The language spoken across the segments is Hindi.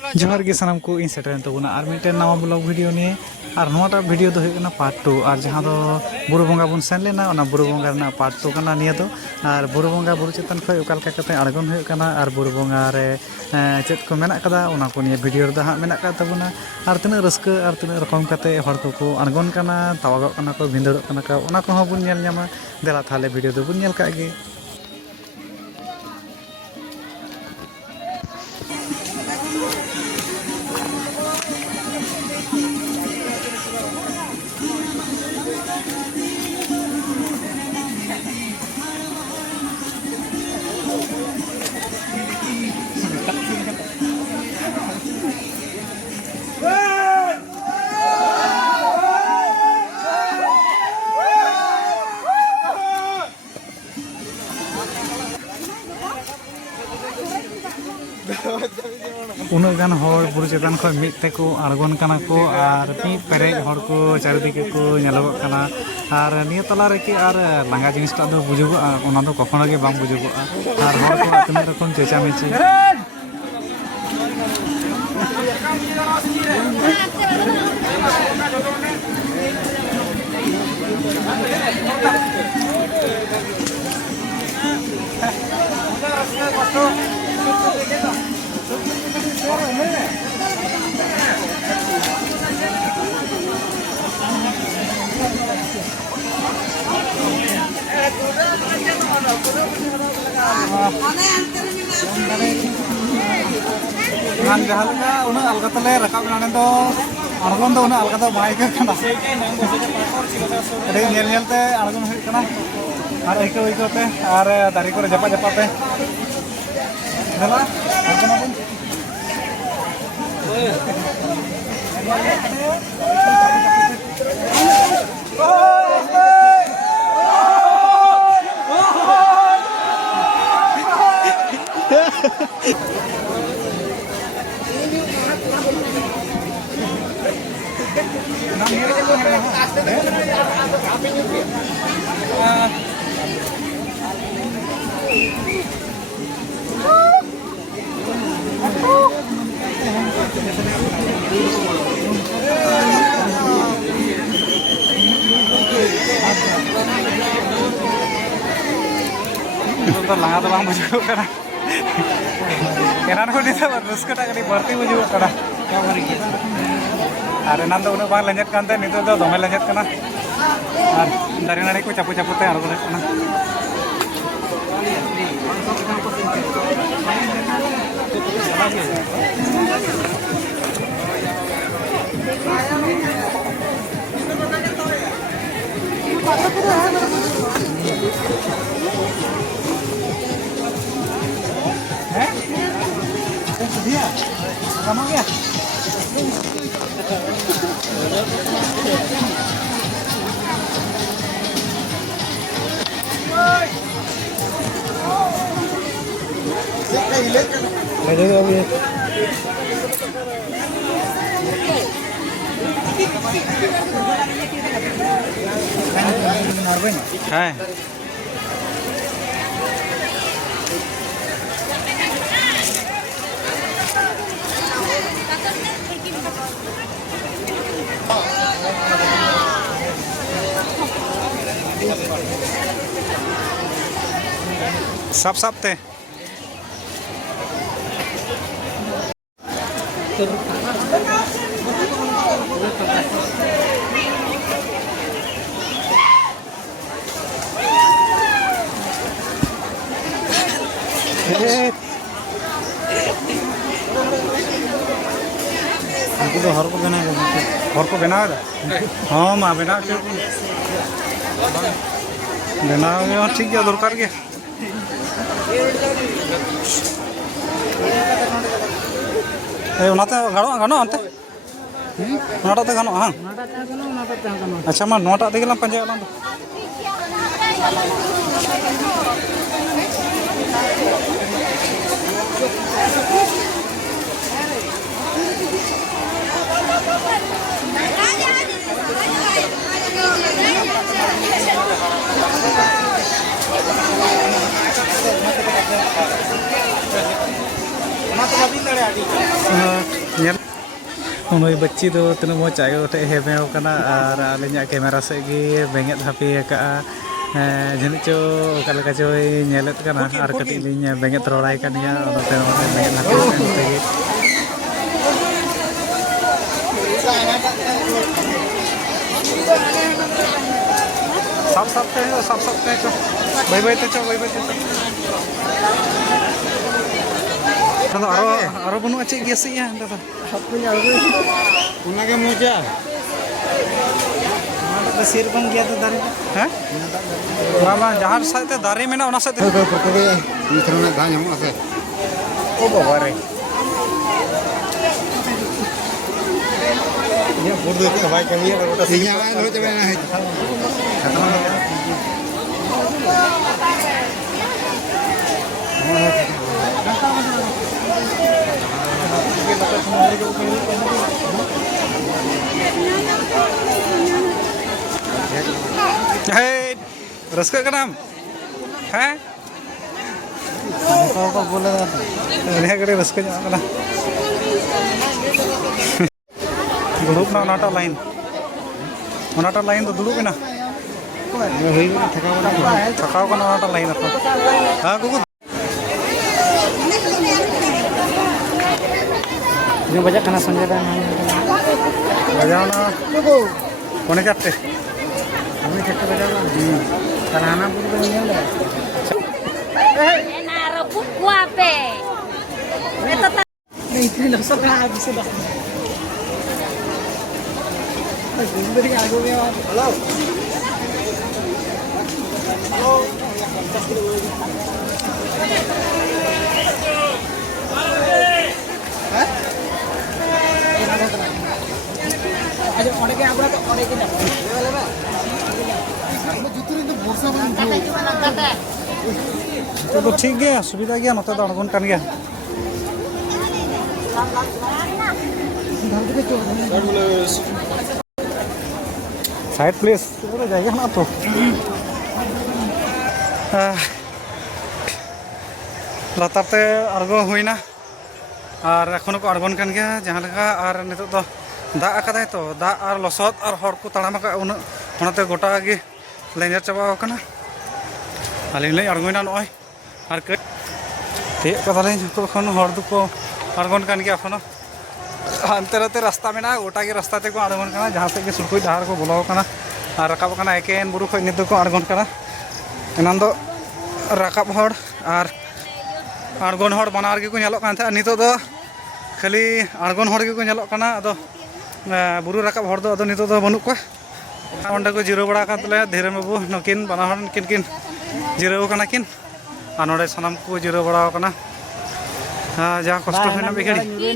जोहार गे सानाम को इन सेटरेन तबना और मिटे नवा ब्लॉग वीडियो निये और नोटा वीडियो दो होना पार्ट 2 और जहाँ दो बुरु बंगा बन सेन लेना ओना बुरु बंगा रना पार्ट 2 कना निया दो और बुरु बंगा बुरु चेतन खय ओकालका कते अड़गन होय कना और बुरु बंगा रे चेत को मेना कदा ओना को निया वीडियो रे हा मेना का तबना और तना रस्क और तना रकम कते हर को अड़गन कना तावागक कना को भिंदड़क कना का ओना को बुन नेल न्यामा देला थाले वीडियो दो बुन नेल का गे उन्ना गान हर बुरु चेतान खय मिदते को अड़गन कना को और मिद पेरेज हर को चारिदिके को नेलगक कना और निया तला रे कि और लांगा जिनिसटा दो बुझुगोआ ओना दो कखनो गे बांग बुझुगोआ और हर को तिना रकम चेचामेची गान जहालका उना अलगतले रकाब नाने दो अड़गन दो उना अलगता बाय के कना रे नेल नेलते अड़गन होय कना और एको एकोते और दारी को जपा जपाते देला अड़गन अपन लांगा तो बांग बुझुगोग कना एनान को दिसा रस्कटा कटी बर्ती बुझुगोग कना और एनान दो उना बांग लेंजेत कानते नितो दो दमे लेंजेत कना और दारी नाड़ी को चापू चापूते अड़गन कना dia kamu ya hai सब सब ते तो हर को बनाव हाँ मा बनाव बनाव ठीक गया दरकार गया गानो अंते नाटा गानो हाँ अच्छा मा नोटा तेगे पंजा उन्होंने बच्ची दो तीन मो चाय उठे हेमेव कना और आलिया कैमरा से बेंगेद हापी का जन चो ओका चो नेलेत कना और कटी बेंगेद रोड़ाई कनिया बेंगेद हापी सब सकते चो भाई चो आरो बनु चे गेसिया उनके मुझे सेरकम गया तो दारे हैं मामा जहाँ साथे दारे में ना उना साथे तो पकड़े इतना ना दान हम आसे ओ बाबा रे ये बुर्दे के भाई कमी है बेटा ये आए लो जब ना है Hei, रस्का का नाम हैं? तो बोले ini करे रस्का जाना कना दुड़ुब ना नाटा लाइन तो दुड़ुब ना थकाव का नाटा लाइन apa हाँ कुछ जो बजा खाना संजय बजाना कोने जाते हमें कितना बजा खाना पूरा नहीं है Enak rebut kuape. इतनी लसक है आप से बात बड़ी आगो में हेलो अरे ओने के आपरा तो ओने के ना जुतुरी तो भरोसा बन तो ठीक गया सुविधा गया नोते तो अड़गन कान गया साइड प्लेस पूरा जाएगा ना तो लताते अड़गो हुईना और एखोनो को अड़गन कान गया जहाँ लगा और नितो तो दाग अकादाय तो दाग और लसद और हर को ताड़ाम का उन होनाते गोटा गे लेंजर चाबा कना आलिंग ले अड़गोना नय और कई ते कदाले जो खन हर दुको अड़गन कान गया एखोनो हानते राते रास्ता में गोटा के रास्ता ते को अड़गन कना जहाँ से के सुरकुई डाहार को बोलाव कना और रकाब कना एकेन बुरु खय नितो को अड़गन कना एनान दो रकाब हर और अड़गन हर बनार के को नेलोक कान था नितो दो खाली अड़गन हर के को नेलोक कना अदो बुरु रकाब हर दो अदो नितो दो बनुक को ओंडे को जिरो बड़ा कान तले धीरे बाबू नकिन बना हर किन जिरो कना किन और नोडे सनाम को जिरो बड़ा कना जहाँ कष्ट होना बिगड़ी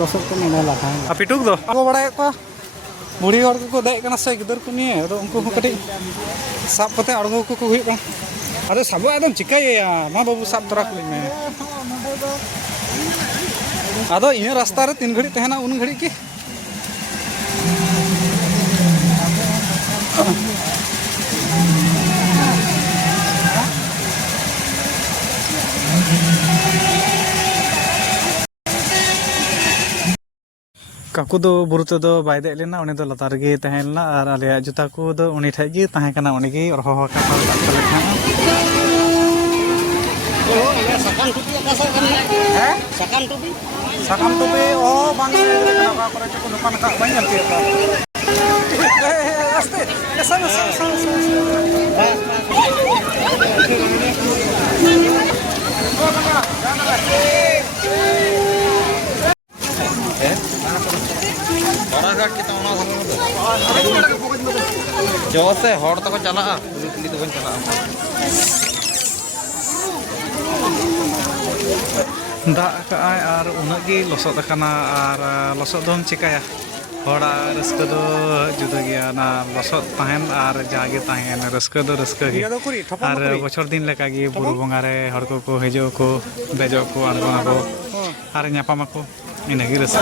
लसक को नहीं लगा पिटुक दो अब बड़ा को बुढ़ी हर को दे कना से गिदर को निये अदो उनको को कटी साब कते अड़गो को हुई कना अदो साबो एकदम चिकाया मा बाबू साब तोरा को में अदो इन रास्ता रे तीन घड़ी तहना उन घड़ी की काकू दो बुरु ते दो बाय दे लेना उनी दो लतार गे तहना और आलिया जुता को दो उनी ठे गे तहे कना उनी गे और हो का पाल का लेखा sakam tubi oh bang kenapa aku rasa aku depan kak banyak sih aste sana Orang kita mau jauh se, hor to ko chala, kulit to ko chala. दाग काय और उन्ना गे लसद कना और लसद दम चिकाया हड़ा रस्क दो जुदा गया ना लसद तहन और जागे तहन रस्क दो रस्क गे और बछर दिन लेका गे बुरु बंगा रे हर को हेजो को बेजो को अड़गोना को और न्यापामा को इनगी रस्क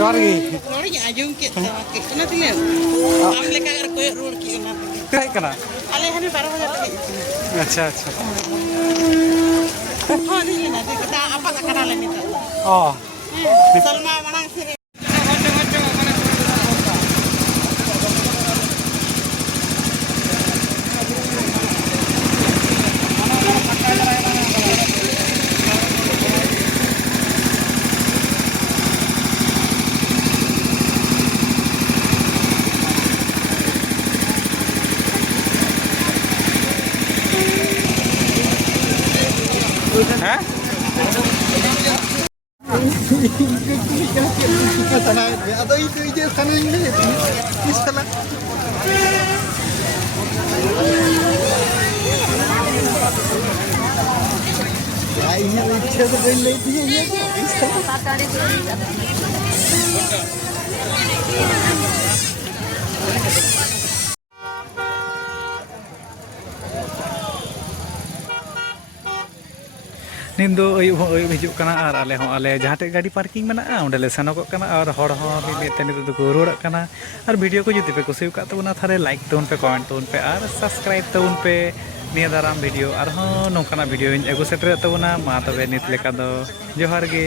जोहार गे रोड के आजम के कितना दिले हम लेकर अगर कोई रोड की ना काय कना अले हने 12,000 अच्छा अच्छा हां दिले ना देखता apa करा लेने तो ओ सलमा मना से हैं sana ada itu aja sana ini di sana ya ini ikhlas dengan lagi ya नींद दो अयुब हिजुक कना और आले हों आले जहाँ टे गाड़ी पार्किंग में ना उंडे ले सेनोक कना और हड़ हों बीते नित दो को रोड कना और वीडियो को जुदी पे कुछ का तो ना थारे लाइक तो उन पे कमेंट तो उन पे और सब्सक्राइब तो उन पे निया दाराम वीडियो और हों नौकना वीडियो इन एगो सेटर तो ना मा तबे नित लेका दो जोहार गे